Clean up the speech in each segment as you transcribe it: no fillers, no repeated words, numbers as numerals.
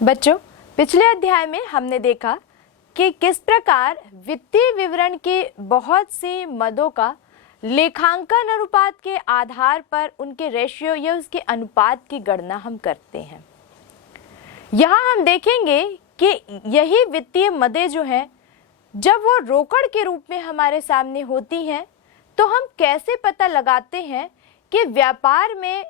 बच्चों, पिछले अध्याय में हमने देखा कि किस प्रकार वित्तीय विवरण के बहुत से मदों का लेखांकन अनुपात के आधार पर उनके रेशियो या उसके अनुपात की गणना हम करते हैं। यहाँ हम देखेंगे कि यही वित्तीय मदें जो हैं, जब वो रोकड़ के रूप में हमारे सामने होती हैं तो हम कैसे पता लगाते हैं कि व्यापार में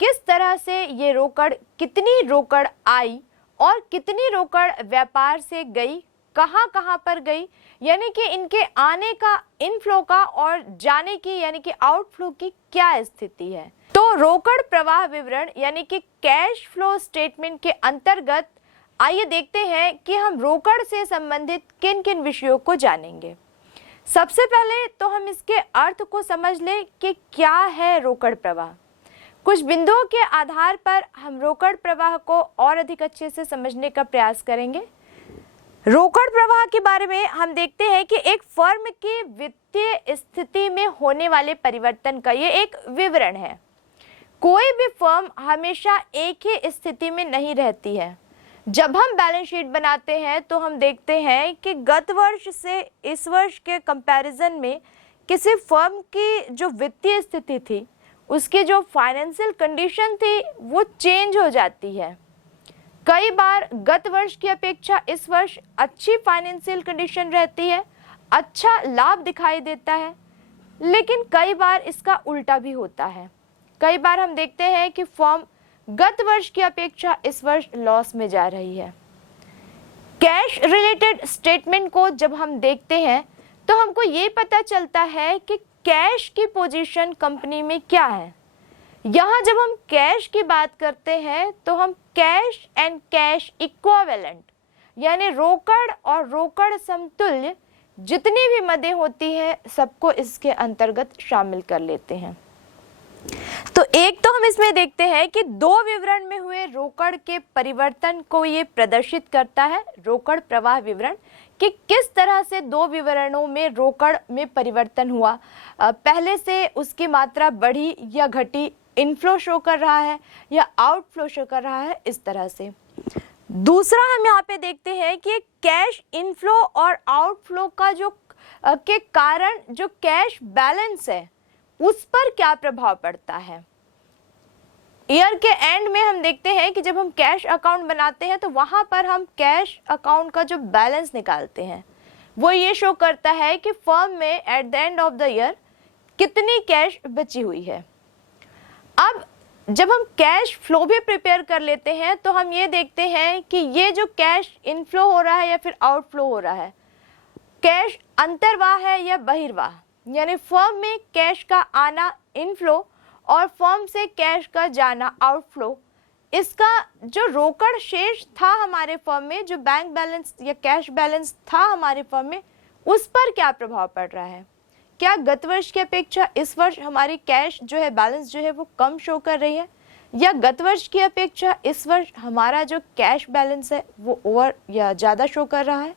किस तरह से ये रोकड़, कितनी रोकड़ आई और कितनी रोकड़ व्यापार से गई, कहाँ कहाँ पर गई, यानी कि इनके आने का, इनफ्लो का और जाने की यानी कि आउटफ्लो की क्या स्थिति है। तो रोकड़ प्रवाह विवरण यानी कि कैश फ्लो स्टेटमेंट के अंतर्गत आइए देखते हैं कि हम रोकड़ से संबंधित किन किन विषयों को जानेंगे। सबसे पहले तो हम इसके अर्थ को समझ लें कि क्या है रोकड़ प्रवाह। कुछ बिंदुओं के आधार पर हम रोकड़ प्रवाह को और अधिक अच्छे से समझने का प्रयास करेंगे। रोकड़ प्रवाह के बारे में हम देखते हैं कि एक फर्म की वित्तीय स्थिति में होने वाले परिवर्तन का ये एक विवरण है। कोई भी फर्म हमेशा एक ही स्थिति में नहीं रहती है। जब हम बैलेंस शीट बनाते हैं तो हम देखते हैं कि गत वर्ष से इस वर्ष के कंपैरिजन में किसी फर्म की जो वित्तीय स्थिति थी, उसकी जो फाइनेंशियल कंडीशन थी, वो चेंज हो जाती है। कई बार गत वर्ष की अपेक्षा इस वर्ष अच्छी फाइनेंशियल कंडीशन रहती है, अच्छा लाभ दिखाई देता है, लेकिन कई बार इसका उल्टा भी होता है। कई बार हम देखते हैं कि फर्म गत वर्ष की अपेक्षा इस वर्ष लॉस में जा रही है। कैश रिलेटेड स्टेटमेंट को जब हम देखते हैं तो हमको ये पता चलता है कि कैश की पोजीशन कंपनी में क्या है। यहाँ जब हम कैश की बात करते हैं तो हम कैश एंड कैश इक्विवेलेंट यानी रोकड़ और रोकड़ समतुल्य जितनी भी मदें होती हैं सबको इसके अंतर्गत शामिल कर लेते हैं। तो एक तो हम इसमें देखते हैं कि दो विवरण में हुए रोकड़ के परिवर्तन को ये प्रदर्शित करता है, रोकड़ प्रवाह विवरण, कि किस तरह से दो विवरणों में रोकड़ में परिवर्तन हुआ, पहले से उसकी मात्रा बढ़ी या घटी, इनफ्लो शो कर रहा है या आउटफ्लो शो कर रहा है, इस तरह से। दूसरा हम यहाँ पे देखते हैं कि कैश इनफ्लो और आउटफ्लो का जो के कारण जो कैश बैलेंस है उस पर क्या प्रभाव पड़ता है। ईयर के एंड में हम देखते हैं कि जब हम कैश अकाउंट बनाते हैं तो वहां पर हम कैश अकाउंट का जो बैलेंस निकालते हैं वो ये शो करता है कि फर्म में at the end of the year कितनी कैश बची हुई है। अब जब हम कैश फ्लो भी प्रिपेयर कर लेते हैं तो हम ये देखते हैं कि ये जो कैश इनफ्लो हो रहा है या फिर आउटफ्लो हो रहा है, कैश अंतर्वाह है या बहिर्वाह, यानी फर्म में कैश का आना इनफ्लो और फर्म से कैश का जाना आउटफ्लो, इसका जो रोकड़ शेष था हमारे फर्म में, जो बैंक बैलेंस या कैश बैलेंस था हमारे फर्म में, उस पर क्या प्रभाव पड़ रहा है। क्या गत वर्ष की अपेक्षा इस वर्ष हमारी कैश जो है, बैलेंस जो है वो कम शो कर रही है, या गत वर्ष की अपेक्षा इस वर्ष हमारा जो कैश बैलेंस है वो ओवर या ज़्यादा शो कर रहा है।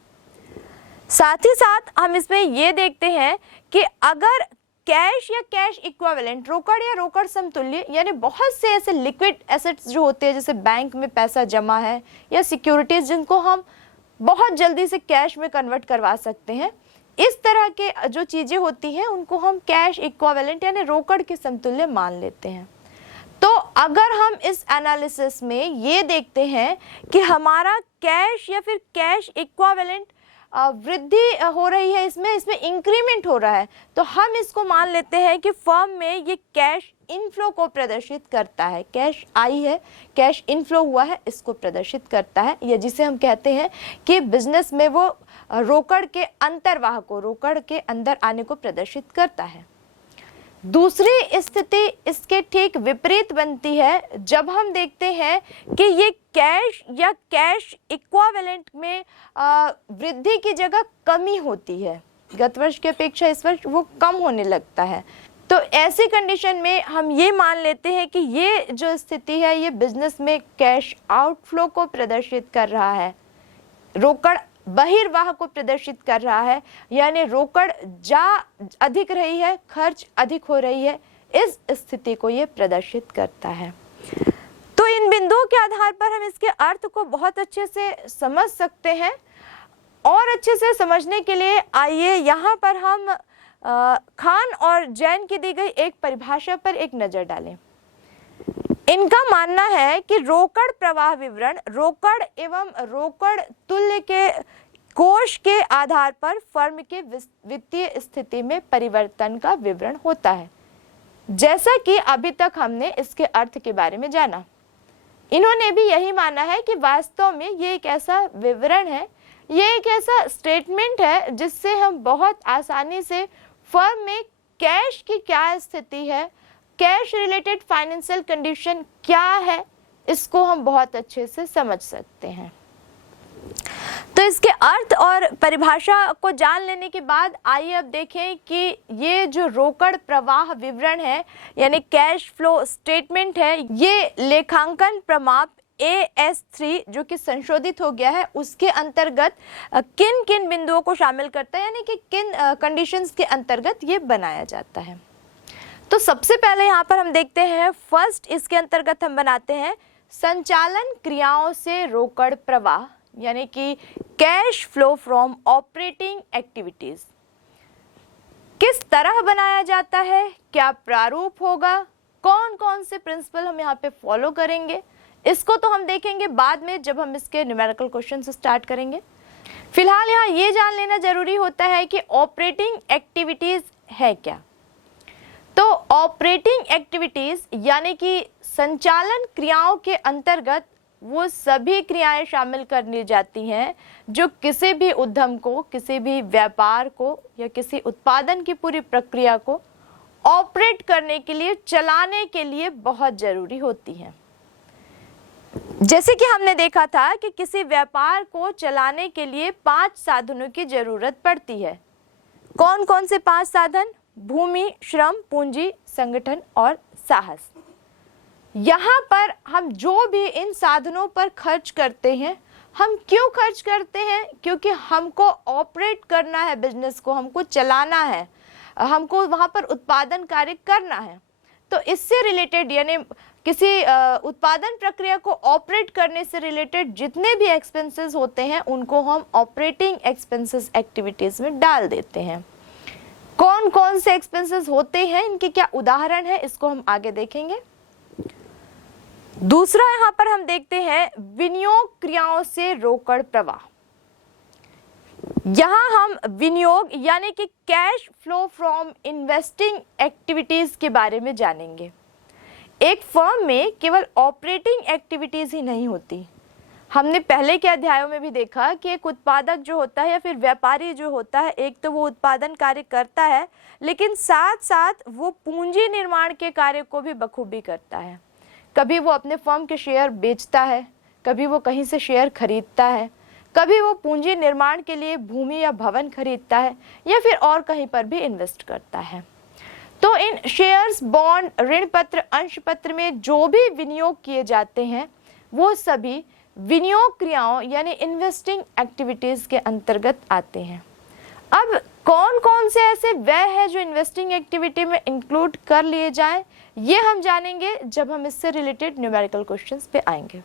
साथ ही साथ हम इसमें ये देखते हैं कि अगर कैश या कैश इक्विवेलेंट, रोकड़ या रोकड़ समतुल्य, यानी बहुत से ऐसे लिक्विड एसेट्स जो होते हैं, जैसे बैंक में पैसा जमा है या सिक्योरिटीज जिनको हम बहुत जल्दी से कैश में कन्वर्ट करवा सकते हैं, इस तरह के जो चीज़ें होती हैं उनको हम कैश इक्विवेलेंट यानी रोकड़ के समतुल्य मान लेते हैं। तो अगर हम इस एनालिसिस में ये देखते हैं कि हमारा कैश या फिर कैश इक्विवेलेंट वृद्धि हो रही है, इसमें इंक्रीमेंट हो रहा है, तो हम इसको मान लेते हैं कि फर्म में ये कैश इनफ्लो को प्रदर्शित करता है। कैश आई है, कैश इनफ्लो हुआ है, इसको प्रदर्शित करता है, या जिसे हम कहते हैं कि बिजनेस में वो रोकड़ के अंतर्वाह को, रोकड़ के अंदर आने को प्रदर्शित करता है। दूसरी स्थिति इसके ठीक विपरीत बनती है जब हम देखते हैं कि ये कैश या कैश इक्विवेलेंट में वृद्धि की जगह कमी होती है, गत वर्ष की अपेक्षा इस वर्ष वो कम होने लगता है। तो ऐसी कंडीशन में हम ये मान लेते हैं कि ये जो स्थिति है ये बिजनेस में कैश आउटफ्लो को प्रदर्शित कर रहा है, रोकड़ बहिर्वाह को प्रदर्शित कर रहा है, यानी रोकड़ जा अधिक रही है, खर्च अधिक हो रही है, इस स्थिति को ये प्रदर्शित करता है। तो तो इन बिंदुओं के आधार पर हम इसके अर्थ को बहुत अच्छे से समझ सकते हैं। और अच्छे से समझने के लिए आइए यहाँ पर हम खान और जैन की दी गई एक परिभाषा पर एक नज़र डालें। इनका मानना है कि रोकड़ प्रवाह विवरण रोकड़ एवं रोकड़ तुल्य के कोष के आधार पर फर्म के वित्तीय स्थिति में परिवर्तन का विवरण होता है। जैसा कि अभी तक हमने इसके अर्थ के बारे में जाना, इन्होंने भी यही माना है कि वास्तव में ये एक ऐसा विवरण है, ये एक ऐसा स्टेटमेंट है जिससे हम बहुत आसानी से फर्म में कैश की क्या स्थिति है, कैश रिलेटेड फाइनेंशियल कंडीशन क्या है, इसको हम बहुत अच्छे से समझ सकते हैं। तो इसके अर्थ और परिभाषा को जान लेने के बाद आइए अब देखें कि ये जो रोकड़ प्रवाह विवरण है यानी कैश फ्लो स्टेटमेंट है, ये लेखांकन प्रमाप AS3 जो कि संशोधित हो गया है उसके अंतर्गत किन किन बिंदुओं को शामिल करता है, यानी कि किन कंडीशंस के अंतर्गत ये बनाया जाता है। तो सबसे पहले यहाँ पर हम देखते हैं फर्स्ट, इसके अंतर्गत हम बनाते हैं संचालन क्रियाओं से रोकड़ प्रवाह यानी कि cash flow from operating activities. किस तरह बनाया जाता है, क्या प्रारूप होगा, कौन कौन से प्रिंसिपल हम यहाँ पे फॉलो करेंगे, इसको तो हम देखेंगे बाद में जब हम इसके न्यूमेरिकल क्वेश्चन से स्टार्ट करेंगे। फिलहाल यहाँ ये जान लेना जरूरी होता है कि ऑपरेटिंग एक्टिविटीज है क्या। तो ऑपरेटिंग एक्टिविटीज यानी कि संचालन क्रियाओं के अंतर्गत वो सभी क्रियाएं शामिल कर ली जाती हैं जो किसी भी उद्यम को, किसी भी व्यापार को या किसी उत्पादन की पूरी प्रक्रिया को ऑपरेट करने के लिए, चलाने के लिए बहुत जरूरी होती हैं। जैसे कि हमने देखा था कि किसी व्यापार को चलाने के लिए 5 साधनों की जरूरत पड़ती है। कौन कौन से 5 साधन? भूमि, श्रम, पूंजी, संगठन और साहस। यहाँ पर हम जो भी इन साधनों पर खर्च करते हैं, हम क्यों खर्च करते हैं? क्योंकि हमको ऑपरेट करना है, बिजनेस को हमको चलाना है, हमको वहाँ पर उत्पादन कार्य करना है। तो इससे रिलेटेड यानी किसी उत्पादन प्रक्रिया को ऑपरेट करने से रिलेटेड जितने भी एक्सपेंसेस होते हैं उनको हम ऑपरेटिंग एक्सपेंसेस एक्टिविटीज में डाल देते हैं। कौन कौन से एक्सपेंसेस होते हैं, इनके क्या उदाहरण है, इसको हम आगे देखेंगे। दूसरा यहाँ पर हम देखते हैं विनियोग क्रियाओं से रोकड़ प्रवाह। यहाँ हम विनियोग यानी कि cash flow from investing activities के बारे में जानेंगे। एक फर्म में केवल ऑपरेटिंग एक्टिविटीज ही नहीं होती। हमने पहले के अध्यायों में भी देखा कि एक उत्पादक जो होता है या फिर व्यापारी जो होता है, एक तो वो उत्पादन कार्य करता है लेकिन साथ साथ वो पूंजी निर्माण के कार्य को भी बखूबी करता है। कभी वो अपने फर्म के शेयर बेचता है, कभी वो कहीं से शेयर खरीदता है, कभी वो पूंजी निर्माण के लिए भूमि या भवन खरीदता है या फिर और कहीं पर भी इन्वेस्ट करता है। तो इन शेयर्स, बॉन्ड, ऋण पत्र, अंश पत्र में जो भी विनियोग किए जाते हैं वो सभी विनियोग क्रियाओं यानी इन्वेस्टिंग एक्टिविटीज के अंतर्गत आते हैं। अब कौन कौन से ऐसे व्यय है जो इन्वेस्टिंग एक्टिविटी में इंक्लूड कर लिए जाएं, ये हम जानेंगे जब हम इससे रिलेटेड न्यूमेरिकल क्वेश्चंस पे आएंगे।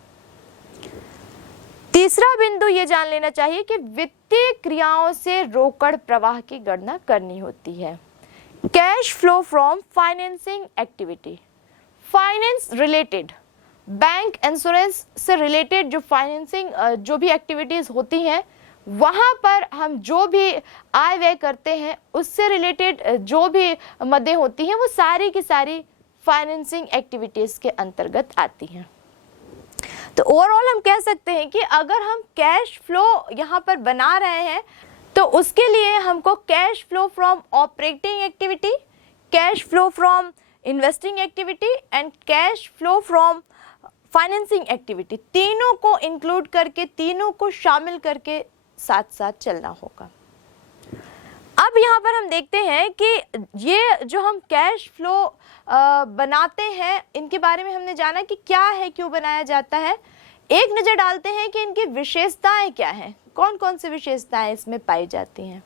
तीसरा बिंदु ये जान लेना चाहिए कि वित्तीय क्रियाओं से रोकड़ प्रवाह की गणना करनी होती है। Cash flow from financing activity, finance related, bank, insurance से रिलेटेड जो फाइनेंसिंग जो भी एक्टिविटीज होती हैं वहाँ पर हम जो भी आय व्यय करते हैं उससे रिलेटेड जो भी मदें होती हैं वो सारी की सारी फाइनेंसिंग एक्टिविटीज के अंतर्गत आती हैं। तो ओवरऑल हम कह सकते हैं कि अगर हम कैश फ्लो यहाँ पर बना रहे हैं तो उसके लिए हमको cash flow from operating activity, cash flow from investing activity and cash flow from financing activity, तीनों को इंक्लूड करके, तीनों को शामिल करके साथ साथ चलना होगा। अब यहाँ पर हम देखते हैं कि ये जो हम कैश फ्लो बनाते हैं इनके बारे में हमने जाना कि क्या है, क्यों बनाया जाता है। एक नज़र डालते हैं कि इनकी विशेषताएं क्या हैं, कौन कौन सी विशेषताएं इसमें पाई जाती हैं।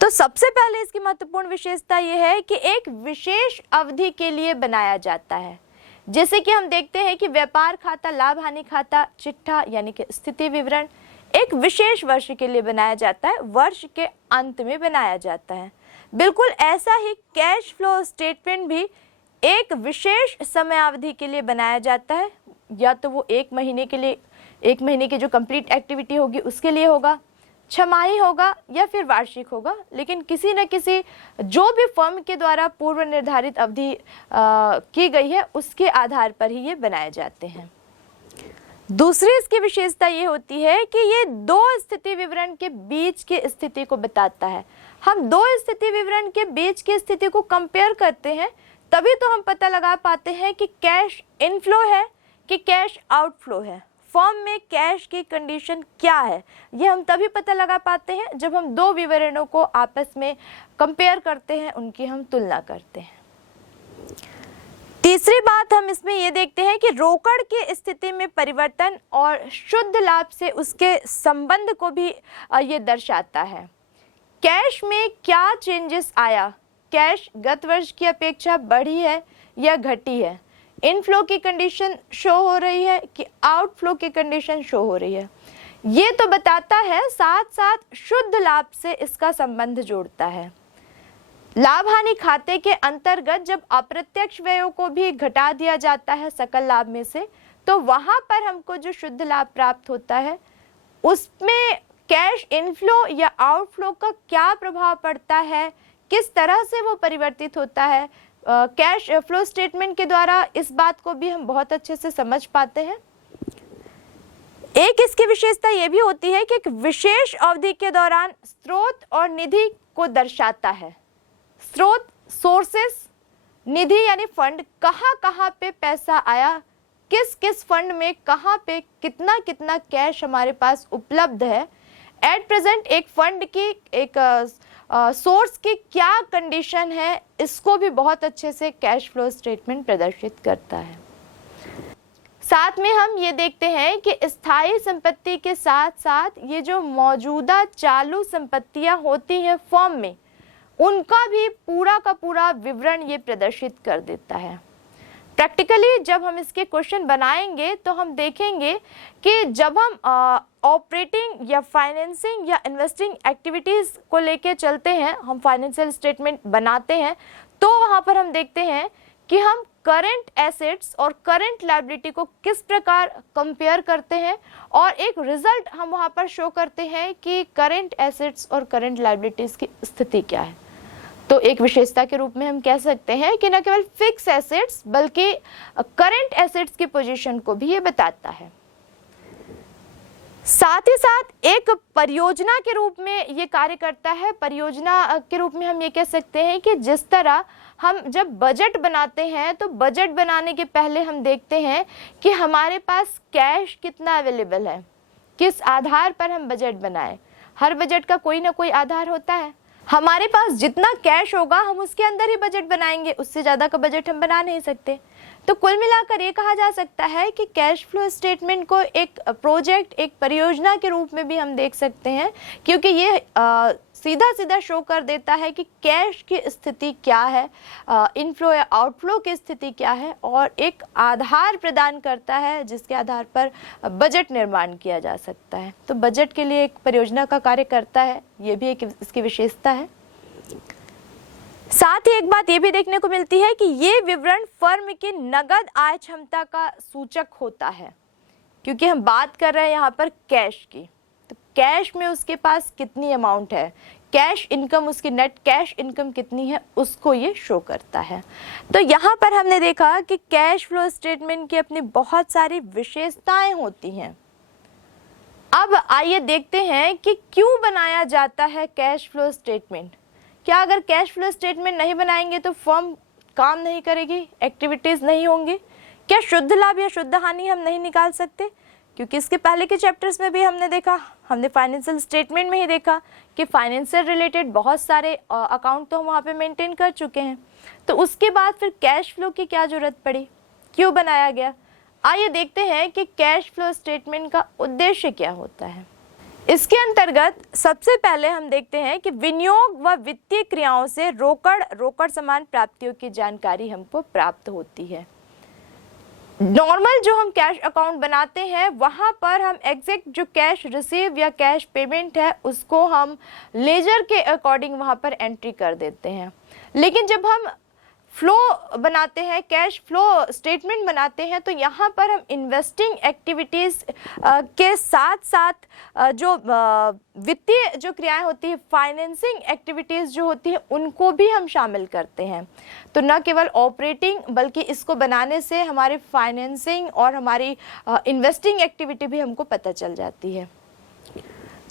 तो सबसे पहले इसकी महत्वपूर्ण विशेषता ये है कि एक विशेष अवधि के लिए बनाया जाता है। जैसे कि हम देखते हैं कि व्यापार खाता, लाभ हानि खाता, चिट्ठा यानी कि स्थिति विवरण एक विशेष वर्ष के लिए बनाया जाता है, वर्ष के अंत में बनाया जाता है। बिल्कुल ऐसा ही कैश फ्लो स्टेटमेंट भी एक विशेष समयावधि के लिए बनाया जाता है, या तो वो 1 महीने के लिए, 1 महीने की जो कंप्लीट एक्टिविटी होगी उसके लिए होगा, छमाही होगा या फिर वार्षिक होगा, लेकिन किसी न किसी जो भी फर्म के द्वारा पूर्व निर्धारित अवधि की गई है उसके आधार पर ही ये बनाए जाते हैं। दूसरी इसकी विशेषता ये होती है कि ये 2 स्थिति विवरण के बीच की स्थिति को बताता है। हम 2 स्थिति विवरण के बीच की स्थिति को कंपेयर करते हैं, तभी तो हम पता लगा पाते हैं कि कैश इनफ्लो है कि कैश आउटफ्लो है, फर्म में कैश की कंडीशन क्या है। ये हम तभी पता लगा पाते हैं जब हम 2 विवरणों को आपस में कंपेयर करते हैं, उनकी हम तुलना करते हैं। तीसरी बात हम इसमें ये देखते हैं कि रोकड़ की स्थिति में परिवर्तन और शुद्ध लाभ से उसके संबंध को भी ये दर्शाता है। कैश में क्या चेंजेस आया, कैश गत वर्ष की अपेक्षा बढ़ी है या घटी है, इनफ्लो की कंडीशन शो हो रही है कि आउटफ्लो की कंडीशन शो हो रही है, ये तो बताता है। साथ साथ शुद्ध लाभ से इसका संबंध जोड़ता है। लाभ हानि खाते के अंतर्गत जब अप्रत्यक्ष व्ययों को भी घटा दिया जाता है सकल लाभ में से, तो वहां पर हमको जो शुद्ध लाभ प्राप्त होता है उसमें कैश इनफ्लो या आउटफ्लो का क्या प्रभाव पड़ता है, किस तरह से वो परिवर्तित होता है, कैश फ्लो स्टेटमेंट के द्वारा इस बात को भी हम बहुत अच्छे से समझ पाते हैं। एक इसकी विशेषता ये भी होती है कि एक विशेष अवधि के दौरान स्रोत और निधि को दर्शाता है। स्रोत, सोर्सेस, निधि यानी फंड, कहाँ कहाँ पे पैसा आया, किस किस फंड में कहाँ पे कितना कितना कैश हमारे पास उपलब्ध है, एट प्रेजेंट एक फंड की, एक सोर्स की क्या कंडीशन है, इसको भी बहुत अच्छे से कैश फ्लो स्टेटमेंट प्रदर्शित करता है। साथ में हम ये देखते हैं कि स्थायी संपत्ति के साथ साथ ये जो मौजूदा चालू संपत्तियां होती हैं फर्म में, उनका भी पूरा का पूरा विवरण ये प्रदर्शित कर देता है। प्रैक्टिकली जब हम इसके क्वेश्चन बनाएंगे तो हम देखेंगे कि जब हम ऑपरेटिंग या फाइनेंसिंग या इन्वेस्टिंग एक्टिविटीज़ को लेके चलते हैं, हम फाइनेंशियल स्टेटमेंट बनाते हैं, तो वहाँ पर हम देखते हैं कि हम करंट एसेट्स और करंट लायबिलिटी को किस प्रकार कंपेयर करते हैं, और एक रिजल्ट हम वहाँ पर शो करते हैं कि करंट एसेट्स और करंट लायबिलिटीज़ की स्थिति क्या है। तो एक विशेषता के रूप में हम कह सकते हैं कि न केवल फिक्स एसेट्स बल्कि करंट एसेट्स की पोजीशन को भी ये बताता है। साथ ही साथ एक परियोजना के रूप में ये कार्य करता है। परियोजना के रूप में हम ये कह सकते हैं कि जिस तरह हम जब बजट बनाते हैं तो बजट बनाने के पहले हम देखते हैं कि हमारे पास कैश कितना अवेलेबल है, किस आधार पर हम बजट बनाएं। हर बजट का कोई ना कोई आधार होता है। हमारे पास जितना कैश होगा हम उसके अंदर ही बजट बनाएंगे, उससे ज़्यादा का बजट हम बना नहीं सकते। तो कुल मिलाकर ये कहा जा सकता है कि कैश फ्लो स्टेटमेंट को एक प्रोजेक्ट, एक परियोजना के रूप में भी हम देख सकते हैं, क्योंकि ये सीधा सीधा शो कर देता है कि कैश की स्थिति क्या है, इनफ्लो या आउटफ्लो की स्थिति क्या है, और एक आधार प्रदान करता है जिसके आधार पर बजट निर्माण किया जा सकता है। तो बजट के लिए एक परियोजना का कार्य करता है, ये भी एक इसकी विशेषता है। साथ ही एक बात ये भी देखने को मिलती है कि ये विवरण फर्म की नगद आय क्षमता का सूचक होता है, क्योंकि हम बात कर रहे हैं यहाँ पर कैश की। तो कैश में उसके पास कितनी अमाउंट है, कैश इनकम, उसकी नेट कैश इनकम कितनी है, उसको ये शो करता है। तो यहाँ पर हमने देखा कि कैश फ्लो स्टेटमेंट की अपनी बहुत सारी विशेषताएं होती हैं। अब आइए देखते हैं कि क्यों बनाया जाता है कैश फ्लो स्टेटमेंट। क्या अगर कैश फ्लो स्टेटमेंट नहीं बनाएंगे तो फर्म काम नहीं करेगी, एक्टिविटीज़ नहीं होंगी? क्या शुद्ध लाभ या शुद्ध हानि हम नहीं निकाल सकते? क्योंकि इसके पहले के चैप्टर्स में भी हमने देखा, हमने फाइनेंशियल स्टेटमेंट में ही देखा कि फाइनेंशियल रिलेटेड बहुत सारे अकाउंट तो हम वहाँ पे मेंटेन कर चुके हैं। तो उसके बाद फिर कैश फ्लो की क्या ज़रूरत पड़ी, क्यों बनाया गया? आइए देखते हैं कि कैश फ्लो स्टेटमेंट का उद्देश्य क्या होता है। इसके अंतर्गत सबसे पहले हम देखते हैं कि विनियोग व वित्तीय क्रियाओं से रोकड़ समान प्राप्तियों की जानकारी हमको प्राप्त होती है। नॉर्मल जो हम कैश अकाउंट बनाते हैं वहाँ पर हम एग्जैक्ट जो कैश रिसीव या कैश पेमेंट है उसको हम लेजर के अकॉर्डिंग वहाँ पर एंट्री कर देते हैं। लेकिन जब हम फ्लो बनाते हैं, कैश फ्लो स्टेटमेंट बनाते हैं, तो यहाँ पर हम इन्वेस्टिंग एक्टिविटीज़ के साथ साथ जो वित्तीय जो क्रियाएं होती है, फाइनेंसिंग एक्टिविटीज़ जो होती है, उनको भी हम शामिल करते हैं। तो न केवल ऑपरेटिंग बल्कि इसको बनाने से हमारे फाइनेंसिंग और हमारी इन्वेस्टिंग एक्टिविटी भी हमको पता चल जाती है।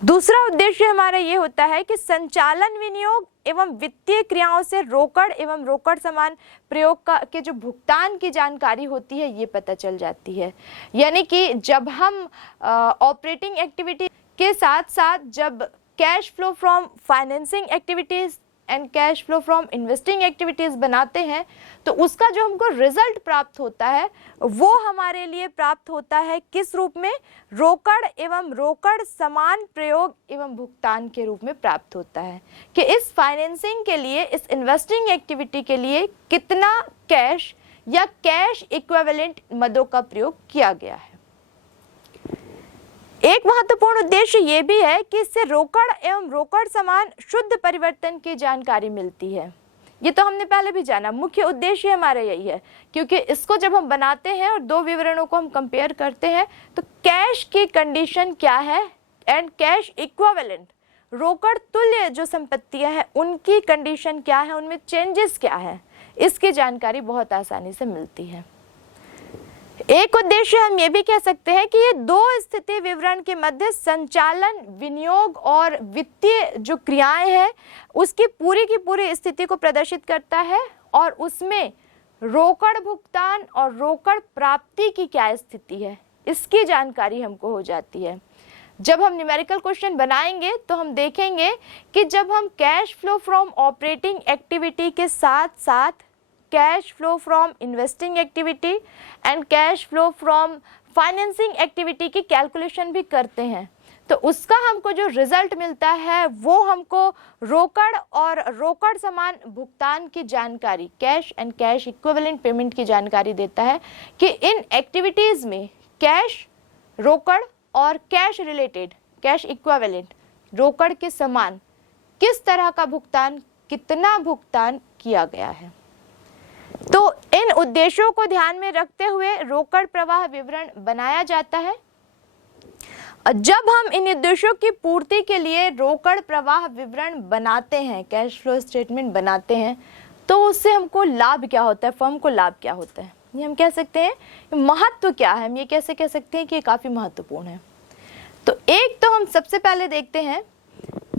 दूसरा उद्देश्य हमारा ये होता है कि संचालन, विनियोग एवं वित्तीय क्रियाओं से रोकड़ एवं रोकड़ समान प्रयोग का के जो भुगतान की जानकारी होती है ये पता चल जाती है। यानी कि जब हम ऑपरेटिंग एक्टिविटी के साथ साथ जब cash flow from financing activities and cash flow from investing activities बनाते हैं तो उसका जो हमको रिजल्ट प्राप्त होता है वो हमारे लिए प्राप्त होता है किस रूप में? रोकड़ एवं रोकड़ समान प्रयोग एवं भुगतान के रूप में प्राप्त होता है कि इस फाइनेंसिंग के लिए, इस इन्वेस्टिंग एक्टिविटी के लिए कितना कैश या कैश इक्विवेलेंट मदों का प्रयोग किया गया है। एक महत्वपूर्ण उद्देश्य ये भी है कि इससे रोकड़ एवं रोकड़ समान शुद्ध परिवर्तन की जानकारी मिलती है। ये तो हमने पहले भी जाना, मुख्य उद्देश्य हमारा यही है, क्योंकि इसको जब हम बनाते हैं और दो विवरणों को हम कंपेयर करते हैं तो कैश की कंडीशन क्या है एंड कैश इक्विवेलेंट, रोकड़ तुल्य जो संपत्तियां हैं उनकी कंडीशन क्या है, उनमें चेंजेस क्या है, इसकी जानकारी बहुत आसानी से मिलती है। एक उद्देश्य हम ये भी कह सकते हैं कि ये दो स्थिति विवरण के मध्य संचालन, विनियोग और वित्तीय जो क्रियाएं हैं उसकी पूरी की पूरी स्थिति को प्रदर्शित करता है और उसमें रोकड़ भुगतान और रोकड़ प्राप्ति की क्या स्थिति है इसकी जानकारी हमको हो जाती है। जब हम न्यूमेरिकल क्वेश्चन बनाएंगे तो हम देखेंगे कि जब हम cash flow from operating activity के साथ साथ cash flow from investing activity and cash flow from financing activity की कैलकुलेशन भी करते हैं तो उसका हमको जो रिजल्ट मिलता है वो हमको रोकड़ और रोकड़ समान भुगतान की जानकारी, cash and cash equivalent payment की जानकारी देता है कि इन एक्टिविटीज़ में कैश, रोकड़ और कैश रिलेटेड, कैश इक्विवेलेंट, रोकड़ के समान किस तरह का भुगतान, कितना भुगतान किया गया है। तो इन उद्देश्यों को ध्यान में रखते हुए रोकड़ प्रवाह विवरण बनाया जाता है। जब हम इन उद्देश्यों की पूर्ति के लिए रोकड़ प्रवाह विवरण बनाते हैं, कैश फ्लो स्टेटमेंट बनाते हैं, तो उससे हमको लाभ क्या होता है, फर्म को लाभ क्या होता है, ये हम कह सकते हैं महत्व क्या है, हम ये कैसे कह सकते हैं कि ये काफ़ी महत्वपूर्ण है। तो एक तो हम सबसे पहले देखते हैं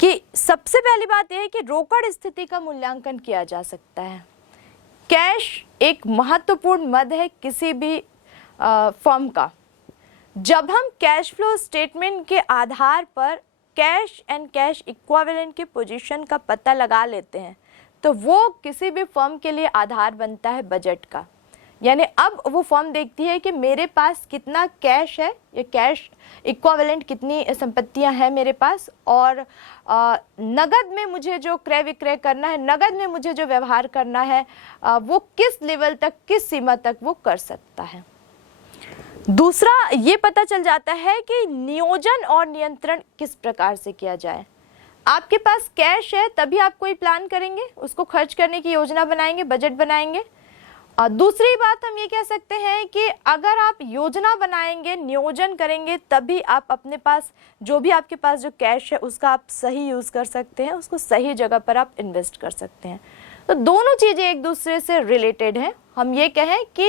कि सबसे पहली बात यह है कि रोकड़ स्थिति का मूल्यांकन किया जा सकता है। कैश एक महत्वपूर्ण मद है किसी भी फर्म का। जब हम कैश फ्लो स्टेटमेंट के आधार पर कैश एंड कैश इक्विवेलेंट की पोजीशन का पता लगा लेते हैं तो वो किसी भी फर्म के लिए आधार बनता है बजट का। यानी अब वो फर्म देखती है कि मेरे पास कितना कैश है या कैश इक्विवेलेंट कितनी संपत्तियां हैं मेरे पास और नगद में मुझे जो क्रय विक्रय करना है, नगद में मुझे जो व्यवहार करना है वो किस लेवल तक, किस सीमा तक वो कर सकता है। दूसरा ये पता चल जाता है कि नियोजन और नियंत्रण किस प्रकार से किया जाए। आपके पास कैश है तभी आप कोई प्लान करेंगे, उसको खर्च करने की योजना बनाएंगे, बजट बनाएंगे। दूसरी बात हम ये कह सकते हैं कि अगर आप योजना बनाएंगे, नियोजन करेंगे, तभी आप अपने पास जो भी आपके पास जो कैश है उसका आप सही यूज़ कर सकते हैं, उसको सही जगह पर आप इन्वेस्ट कर सकते हैं। तो दोनों चीज़ें एक दूसरे से रिलेटेड हैं। हम ये कहें कि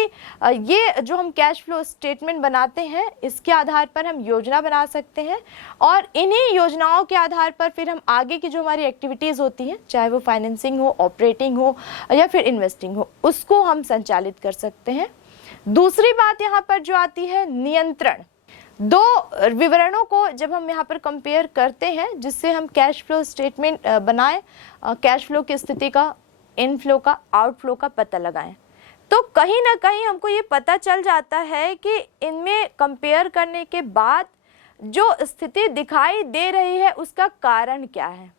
ये जो हम कैश फ्लो स्टेटमेंट बनाते हैं इसके आधार पर हम योजना बना सकते हैं और इन्हीं योजनाओं के आधार पर फिर हम आगे की जो हमारी एक्टिविटीज़ होती हैं, चाहे वो फाइनेंसिंग हो, ऑपरेटिंग हो या फिर इन्वेस्टिंग हो, उसको हम संचालित कर सकते हैं। दूसरी बात यहाँ पर जो आती है नियंत्रण। दो विवरणों को जब हम यहाँ पर कंपेयर करते हैं जिससे हम कैश फ्लो स्टेटमेंट बनाएं, कैश फ्लो की स्थिति का, इनफ्लो का, आउटफ्लो का पता लगाएं, तो कहीं ना कहीं हमको ये पता चल जाता है कि इनमें कंपेयर करने के बाद जो स्थिति दिखाई दे रही है उसका कारण क्या है।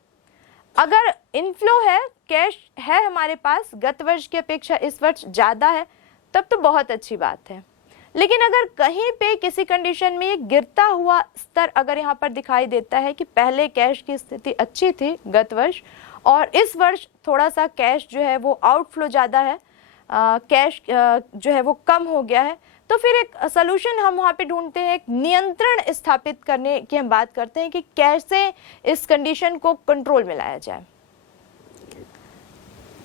अगर इनफ्लो है, कैश है हमारे पास, गत वर्ष की अपेक्षा इस वर्ष ज़्यादा है, तब तो बहुत अच्छी बात है। लेकिन अगर कहीं पे किसी कंडीशन में ये गिरता हुआ स्तर अगर यहाँ पर दिखाई देता है कि पहले कैश की स्थिति अच्छी थी गत वर्ष और इस वर्ष थोड़ा सा कैश जो है वो आउटफ्लो ज़्यादा है, कैश जो है वो कम हो गया है, तो फिर एक सलूशन हम वहाँ पे ढूंढते हैं, एक नियंत्रण स्थापित करने की हम बात करते हैं कि कैसे इस कंडीशन को कंट्रोल में लाया जाए।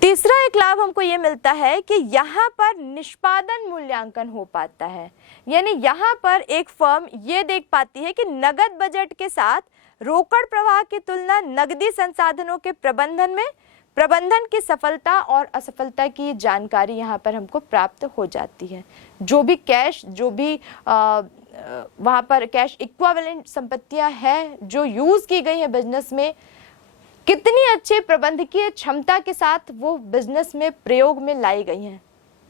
तीसरा एक लाभ हमको ये मिलता है कि यहाँ पर निष्पादन मूल्यांकन हो पाता है, यानी यहाँ पर एक फर्म ये देख पाती है कि नगद बजट के साथ रोकड़ प्रवाह की तुलना नगदी संसाधनों के प्रबंधन की सफलता और असफलता की जानकारी यहाँ पर हमको प्राप्त हो जाती है। जो भी कैश, जो भी वहाँ पर कैश इक्विवेलेंट संपत्तियाँ हैं जो यूज़ की गई है बिजनेस में, कितनी अच्छे प्रबंधकीय क्षमता के साथ वो बिजनेस में प्रयोग में लाई गई हैं,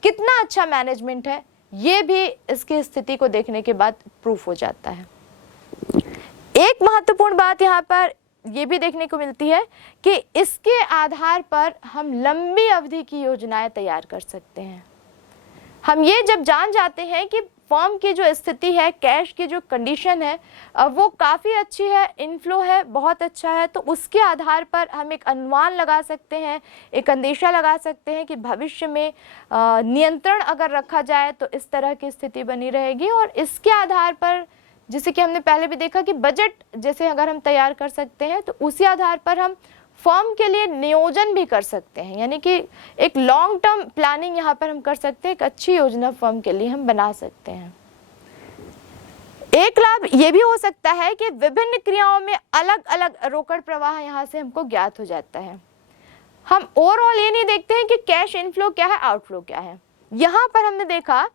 कितना अच्छा मैनेजमेंट है, ये भी इसकी स्थिति को देखने के बाद प्रूफ हो जाता है। एक महत्वपूर्ण बात यहाँ पर ये भी देखने को मिलती है कि इसके आधार पर हम लंबी अवधि की योजनाएं तैयार कर सकते हैं। हम ये जब जान जाते हैं कि फर्म की जो स्थिति है, कैश की जो कंडीशन है वो काफ़ी अच्छी है, इनफ्लो है बहुत अच्छा है, तो उसके आधार पर हम एक अनुमान लगा सकते हैं, एक अंदेशा लगा सकते हैं कि भविष्य में नियंत्रण अगर रखा जाए तो इस तरह की स्थिति बनी रहेगी। और इसके आधार पर, जैसे कि हमने पहले भी देखा कि बजट जैसे अगर हम तैयार कर सकते हैं तो उसी आधार पर हम फर्म के लिए नियोजन भी कर सकते हैं, यानी कि एक लॉन्ग टर्म प्लानिंग यहाँ पर हम कर सकते हैं, एक अच्छी योजना फर्म के लिए हम बना सकते हैं। एक लाभ ये भी हो सकता है कि विभिन्न क्रियाओं में अलग अलग रोकड़ प्रवाह यहाँ से हमको ज्ञात हो जाता है। हम ओवरऑल ये नहीं देखते हैं कि कैश इनफ्लो क्या है, आउटफ्लो क्या है। यहाँ पर हमने देखा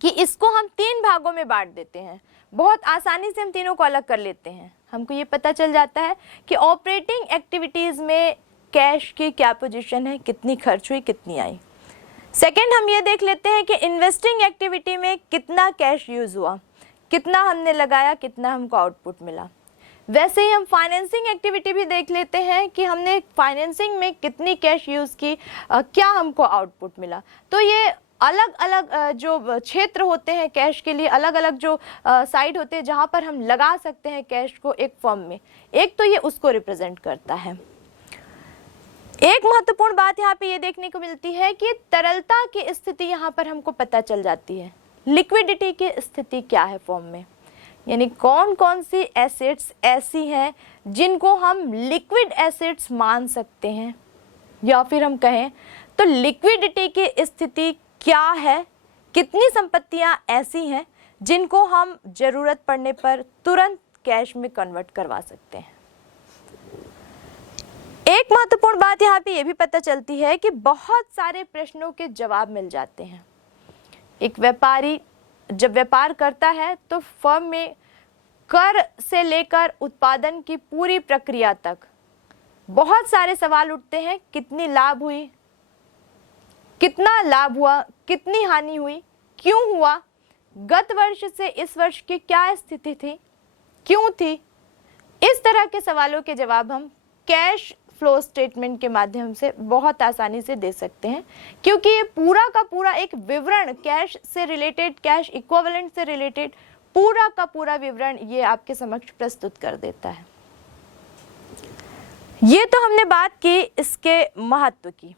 कि इसको हम 3 भागों में बांट देते हैं, बहुत आसानी से हम तीनों को अलग कर लेते हैं। हमको ये पता चल जाता है कि ऑपरेटिंग एक्टिविटीज़ में कैश की क्या पोजीशन है, कितनी खर्च हुई, कितनी आई। सेकंड, हम ये देख लेते हैं कि इन्वेस्टिंग एक्टिविटी में कितना कैश यूज़ हुआ, कितना हमने लगाया, कितना हमको आउटपुट मिला। वैसे ही हम फाइनेंसिंग एक्टिविटी भी देख लेते हैं कि हमने फाइनेंसिंग में कितनी कैश यूज़ की, क्या हमको आउटपुट मिला। तो ये अलग अलग जो क्षेत्र होते हैं कैश के लिए, अलग अलग जो साइड होते हैं जहाँ पर हम लगा सकते हैं कैश को एक फर्म में, एक तो ये उसको रिप्रेजेंट करता है। एक महत्वपूर्ण बात यहाँ पे ये देखने को मिलती है कि तरलता की स्थिति यहाँ पर हमको पता चल जाती है, लिक्विडिटी की स्थिति क्या है फर्म में, यानी कौन कौन सी एसेट्स ऐसी हैं जिनको हम लिक्विड एसेट्स मान सकते हैं, या फिर हम कहें तो लिक्विडिटी की स्थिति क्या है, कितनी संपत्तियां ऐसी हैं जिनको हम जरूरत पड़ने पर तुरंत कैश में कन्वर्ट करवा सकते हैं। एक महत्वपूर्ण बात यहाँ पे ये भी पता चलती है कि बहुत सारे प्रश्नों के जवाब मिल जाते हैं। एक व्यापारी जब व्यापार करता है तो फर्म में कर से लेकर उत्पादन की पूरी प्रक्रिया तक बहुत सारे सवाल उठते हैं। कितनी लाभ हुई, कितना लाभ हुआ, कितनी हानि हुई, क्यों हुआ, गत वर्ष से इस वर्ष की क्या स्थिति थी, क्यों थी। इस तरह के सवालों के जवाब हम कैश फ्लो स्टेटमेंट के माध्यम से बहुत आसानी से दे सकते हैं, क्योंकि ये पूरा का पूरा एक विवरण कैश से रिलेटेड, कैश इक्विवेलेंट से रिलेटेड पूरा का पूरा विवरण ये आपके समक्ष प्रस्तुत कर देता है। ये तो हमने बात की इसके महत्व की।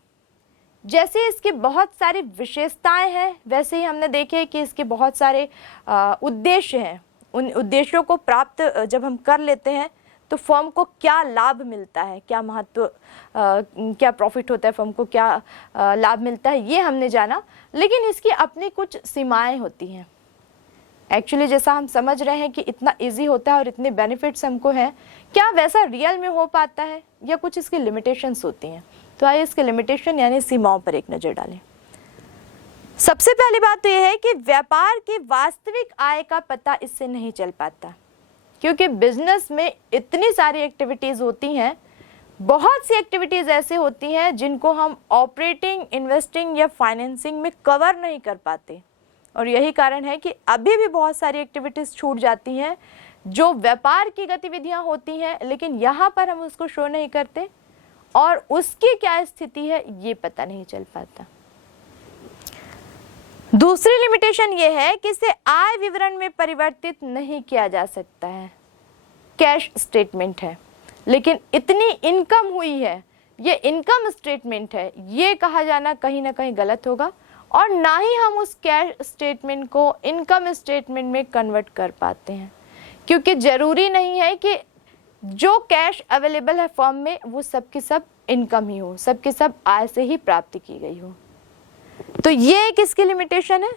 जैसे इसकी बहुत सारी विशेषताएं हैं, वैसे ही हमने देखे कि इसके बहुत सारे उद्देश्य हैं। उन उद्देश्यों को प्राप्त जब हम कर लेते हैं तो फर्म को क्या लाभ मिलता है, क्या महत्व, क्या प्रॉफिट होता है, फर्म को क्या लाभ मिलता है, ये हमने जाना। लेकिन इसकी अपनी कुछ सीमाएं होती हैं। एक्चुअली जैसा हम समझ रहे हैं कि इतना इजी होता है और इतने बेनिफिट्स हमको हैं, क्या वैसा रियल में हो पाता है या कुछ इसकी लिमिटेशंस होती हैं। तो आइए इसके लिमिटेशन यानी सीमाओं पर एक नज़र डालें। सबसे पहली बात तो यह है कि व्यापार की वास्तविक आय का पता इससे नहीं चल पाता, क्योंकि बिजनेस में इतनी सारी एक्टिविटीज़ होती हैं। बहुत सी एक्टिविटीज़ ऐसे होती हैं जिनको हम ऑपरेटिंग, इन्वेस्टिंग या फाइनेंसिंग में कवर नहीं कर पाते, और यही कारण है कि अभी भी बहुत सारी एक्टिविटीज़ छूट जाती हैं जो व्यापार की गतिविधियां होती हैं, लेकिन यहाँ पर हम उसको शो नहीं करते और उसकी क्या स्थिति है ये पता नहीं चल पाता। दूसरी लिमिटेशन ये है कि इसे आय विवरण में परिवर्तित नहीं किया जा सकता है। कैश स्टेटमेंट है लेकिन इतनी इनकम हुई है, ये इनकम स्टेटमेंट है, ये कहा जाना कहीं ना कहीं गलत होगा और ना ही हम उस कैश स्टेटमेंट को इनकम स्टेटमेंट में कन्वर्ट कर पाते हैं, क्योंकि जरूरी नहीं है कि जो कैश अवेलेबल है फर्म में वो सब की सब इनकम ही हो, सब की सब आय से ही प्राप्ति की गई हो। तो ये किसकी लिमिटेशन है।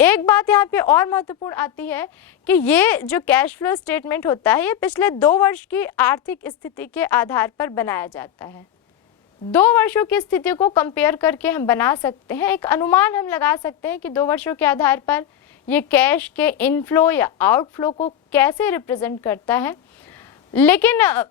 एक बात यहाँ पे और महत्वपूर्ण आती है कि ये जो कैश फ्लो स्टेटमेंट होता है ये पिछले 2 वर्ष की आर्थिक स्थिति के आधार पर बनाया जाता है। 2 वर्षों की स्थिति को कंपेयर करके हम बना सकते हैं, एक अनुमान हम लगा सकते हैं कि 2 वर्षों के आधार पर ये कैश के इनफ्लो या आउटफ्लो को कैसे रिप्रेजेंट करता है। लेकिन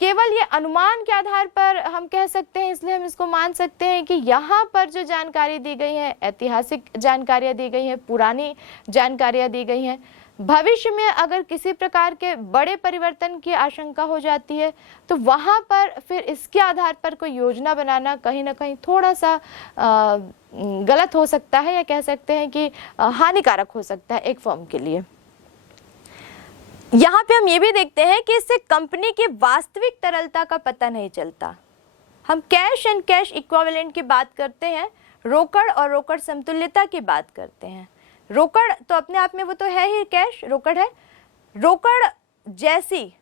केवल ये अनुमान के आधार पर हम कह सकते हैं, इसलिए हम इसको मान सकते हैं कि यहाँ पर जो जानकारी दी गई है, ऐतिहासिक जानकारियाँ दी गई हैं, पुरानी जानकारियाँ दी गई हैं। भविष्य में अगर किसी प्रकार के बड़े परिवर्तन की आशंका हो जाती है तो वहाँ पर फिर इसके आधार पर कोई योजना बनाना कहीं ना कहीं थोड़ा सा गलत हो सकता है, या कह सकते हैं कि हानिकारक हो सकता है एक फर्म के लिए। यहाँ पे हम ये भी देखते हैं कि इससे कंपनी की वास्तविक तरलता का पता नहीं चलता। हम कैश एंड कैश इक्विवेलेंट की बात करते हैं, रोकड़ और रोकड़ समतुल्यता की बात करते हैं। रोकड़ तो अपने आप में वो तो है ही, कैश रोकड़ है, रोकड़ जैसी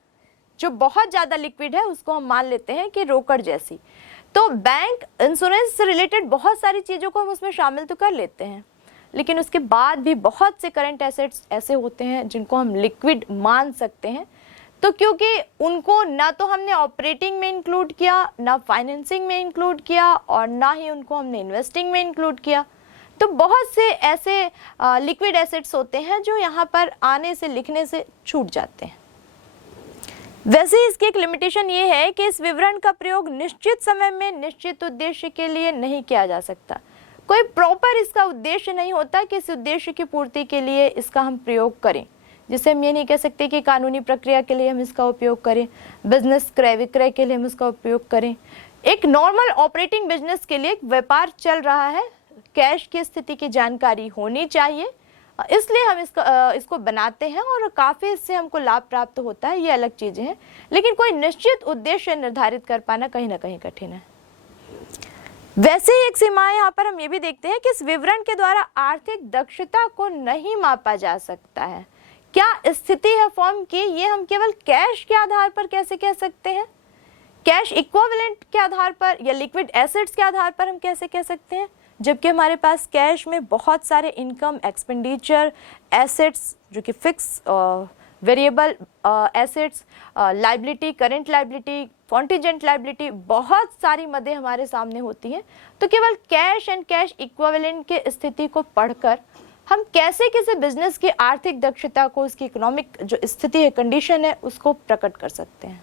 जो बहुत ज़्यादा लिक्विड है उसको हम मान लेते हैं कि रोकड़ जैसी। तो बैंक इंश्योरेंस से रिलेटेड बहुत सारी चीज़ों को हम उसमें शामिल तो कर लेते हैं, लेकिन उसके बाद भी बहुत से करंट एसेट्स ऐसे होते हैं जिनको हम लिक्विड मान सकते हैं। तो क्योंकि उनको ना तो हमने ऑपरेटिंग में इंक्लूड किया, ना फाइनेंसिंग में इंक्लूड किया और ना ही उनको हमने इन्वेस्टिंग में इंक्लूड किया, तो बहुत से ऐसे लिक्विड एसेट्स होते हैं जो यहाँ पर आने से लिखने से छूट जाते हैं। वैसे ही इसकी एक लिमिटेशन ये है कि इस विवरण का प्रयोग निश्चित समय में निश्चित उद्देश्य के लिए नहीं किया जा सकता। कोई प्रॉपर इसका उद्देश्य नहीं होता कि इस उद्देश्य की पूर्ति के लिए इसका हम प्रयोग करें। जिसे हम ये नहीं कह सकते कि कानूनी प्रक्रिया के लिए हम इसका उपयोग करें, बिजनेस क्रय विक्रय के लिए हम इसका उपयोग करें। एक नॉर्मल ऑपरेटिंग बिजनेस के लिए एक व्यापार चल रहा है, कैश की स्थिति की जानकारी होनी चाहिए, इसलिए हम इसको बनाते हैं और काफ़ी इससे हमको लाभ प्राप्त होता है, ये अलग चीज़ें हैं। लेकिन कोई निश्चित उद्देश्य निर्धारित कर पाना कहीं ना कहीं कठिन है। वैसे ही एक सीमा यहाँ पर हम ये भी देखते हैं कि इस विवरण के द्वारा आर्थिक दक्षता को नहीं मापा जा सकता है। क्या स्थिति है फर्म की, ये हम केवल कैश के आधार पर कैसे कह सकते हैं, कैश इक्विवेलेंट के आधार पर या लिक्विड एसेट्स के आधार पर हम कैसे कह सकते हैं, जबकि हमारे पास कैश में बहुत सारे इनकम, एक्सपेंडिचर, एसेट्स जो कि fix, variable assets, liability, current liability, contingent liability, बहुत सारी मदें हमारे सामने होती हैं। तो केवल कैश एंड कैश इक्विवेलेंट के स्थिति को पढ़कर हम कैसे किसी बिजनेस की आर्थिक दक्षता को, उसकी इकोनॉमिक जो स्थिति है, कंडीशन है, उसको प्रकट कर सकते हैं।